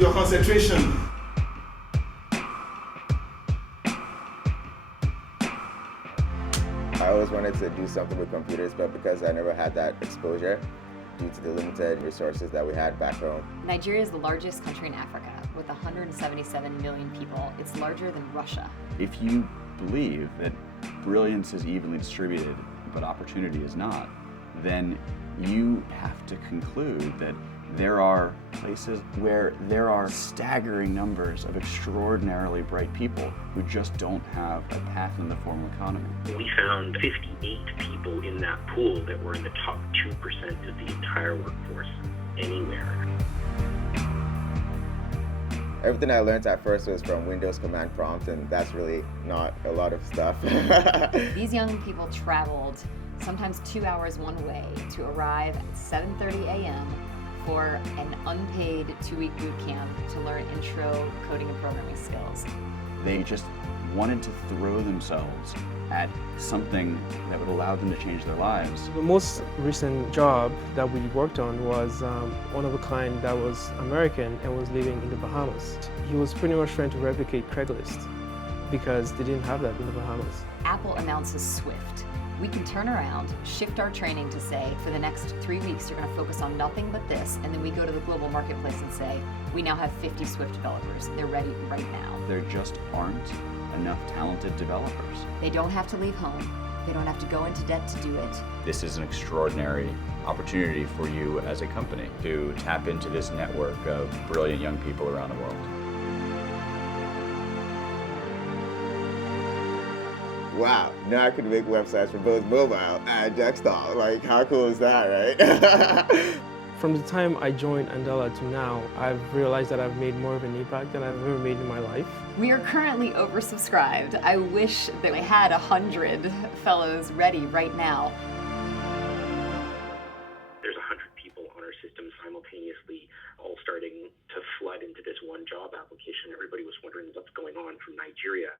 your concentration. I always wanted to do something with computers, but because I never had that exposure due to the limited resources that we had back home. Nigeria is the largest country in Africa with 177 million people. It's larger than Russia. If you believe that brilliance is evenly distributed, but opportunity is not, then you have to conclude that there are places where there are staggering numbers of extraordinarily bright people who just don't have a path in the formal economy. We found 58 people in that pool that were in the top 2% of the entire workforce anywhere. Everything I learned at first was from Windows command prompt, and that's really not a lot of stuff. These young people traveled sometimes 2 hours one way to arrive at 7:30 a.m. for an unpaid 2-week boot camp to learn intro coding and programming skills. They just wanted to throw themselves at something that would allow them to change their lives. The most recent job that we worked on was one of a kind that was American and was living in the Bahamas. He was pretty much trying to replicate Craigslist because they didn't have that in the Bahamas. Apple announces Swift. We can turn around, shift our training to say, for the next 3 weeks, you're going to focus on nothing but this, and then we go to the global marketplace and say, we now have 50 Swift developers. They're ready right now. There just aren't enough talented developers. They don't have to leave home. They don't have to go into debt to do it. This is an extraordinary opportunity for you as a company to tap into this network of brilliant young people around the world. Wow, now I can make websites for both mobile and desktop. Like, how cool is that, right? From the time I joined Andela to now, I've realized that I've made more of an impact than I've ever made in my life. We are currently oversubscribed. I wish that we had 100 fellows ready right now. There's 100 people on our system simultaneously, all starting to flood into this one job application. Everybody was wondering what's going on from Nigeria.